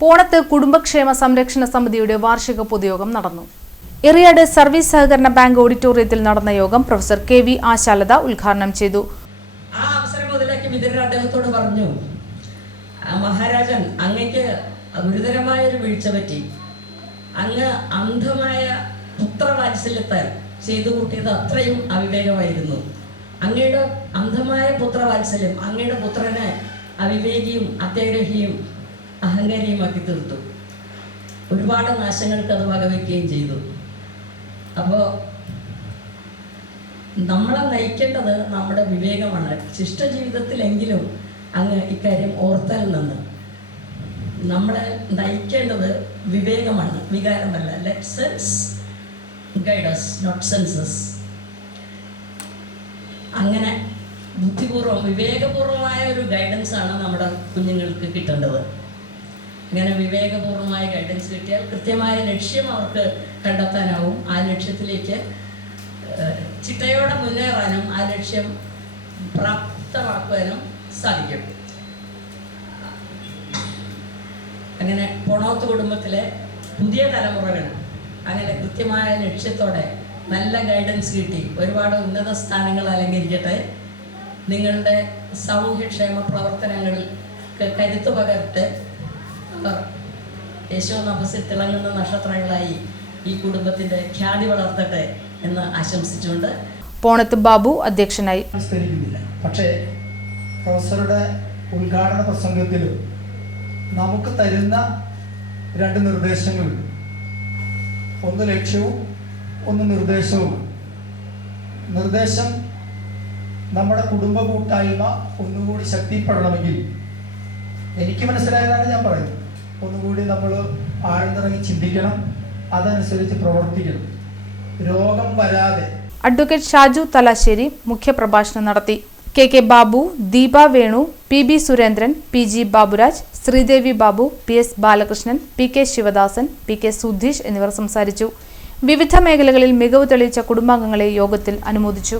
പോണത്ത് കുടുംബക്ഷേമ സംരക്ഷണ സമിതിയുടെ വാർഷിക പൊതുയോഗം നടന്നു. എറിയാട് സർവീസ് സഹകരണ ബാങ്ക് ഓഡിറ്റോറിയത്തിൽ നടന്ന യോഗം പ്രൊഫസർ KV ആശാലത ഉദ്ഘാടനം ചെയ്തു. ആ അവസരം മുതലാക്കി വിദഗ്ധർ അദ്ദേഹത്തോട് പറഞ്ഞു, മഹാരാജൻ അങ്ങേക്ക് ഗുരുതരമായ ഒരു വീഴ്ച പറ്റി. അങ്ങ് അന്ധമായ പുത്രവാത്സല്യത്താൽ ചെയ്തു കൂട്ടിയത് അത്രയും അവിവേകമായിരുന്നു. അങ്ങയുടെ അന്ധമായ പുത്രവാത്സല്യം അങ്ങയുടെ പുത്രനെ അവിവേകിയും അത്യാഗ്രഹിയും അഹങ്കാരിയുമാക്കി തീർത്തു. ഒരുപാട് നാശങ്ങൾക്ക് അത് വകവെക്കുകയും ചെയ്തു. അപ്പോൾ നമ്മളെ നയിക്കേണ്ടത് നമ്മുടെ വിവേകമാണ്. ശിഷ്ടജീവിതത്തിലെങ്കിലും അങ്ങ് ഇക്കാര്യം ഓർത്താൽ നിന്ന് നമ്മളെ നയിക്കേണ്ടത് വിവേകമാണ്, വികാരമല്ല. Let sense guide us, not senses. അങ്ങനെ ബുദ്ധിപൂർവ്വം വിവേകപൂർവമായ ഒരു ഗൈഡൻസ് ആണ് നമ്മുടെ കുഞ്ഞുങ്ങൾക്ക് കിട്ടേണ്ടത്. ഇങ്ങനെ വിവേകപൂർവമായ ഗൈഡൻസ് കിട്ടിയാൽ കൃത്യമായ ലക്ഷ്യം അവർക്ക് കണ്ടെത്താനാവും. ആ ലക്ഷ്യത്തിലേക്ക് ചിട്ടയോടെ മുന്നേറാനും ആ ലക്ഷ്യം പ്രാപ്തമാക്കുവാനും സാധിക്കും. അങ്ങനെ പോണോത്ത് കുടുംബത്തിലെ പുതിയ തലമുറകൾ അങ്ങനെ കൃത്യമായ ലക്ഷ്യത്തോടെ നല്ല ഗൈഡൻസ് കിട്ടി ഒരുപാട് ഉന്നത സ്ഥാനങ്ങൾ അലങ്കരിക്കട്ടെ. നിങ്ങളുടെ സാമൂഹ്യക്ഷേമ പ്രവർത്തനങ്ങളിൽ കരുത്തു പകർത്ത് യേശോനഭസിൽ തിളങ്ങുന്ന നക്ഷത്രങ്ങളായി ഈ കുടുംബത്തിൻ്റെ ഖ്യാതി വളർത്തട്ടെ എന്ന് ആശംസിച്ചുകൊണ്ട് പോണത്ത് ബാബു അധ്യക്ഷനായി. പക്ഷേ പ്രൊഫസറുടെ ഉദ്ഘാടന പ്രസംഗത്തിൽ നമുക്ക് തരുന്ന രണ്ട് നിർദ്ദേശങ്ങളുണ്ട്. ഒന്ന് ലക്ഷ്യവും ഒന്ന് നിർദ്ദേശവും. നിർദ്ദേശം നമ്മുടെ കുടുംബ കൂട്ടായ്മ ഒന്നുകൂടി ശക്തിപ്പെടണമെങ്കിൽ എനിക്ക് മനസ്സിലായതാണ് ഞാൻ പറയുന്നത്. ഒന്നുകൂടി നമ്മൾ ആഴ്ന്നിറങ്ങി ചിന്തിക്കണം, അതനുസരിച്ച് പ്രവർത്തിക്കണം. രോഗം വരാതെ. അഡ്വക്കേറ്റ് ഷാജു തലാശ്ശേരി മുഖ്യപ്രഭാഷണം നടത്തി. KK Babu, Deepa Venu, PB Surendran, PG Baburaj, Sridevi Babu, PS Balakrishnan, PK Sivadasan, PK Sudheesh എന്നിവർ സംസാരിച്ചു. വിവിധ മേഖലകളിൽ മികവ് തെളിയിച്ച കുടുംബാംഗങ്ങളെ യോഗത്തിൽ അനുമോദിച്ചു.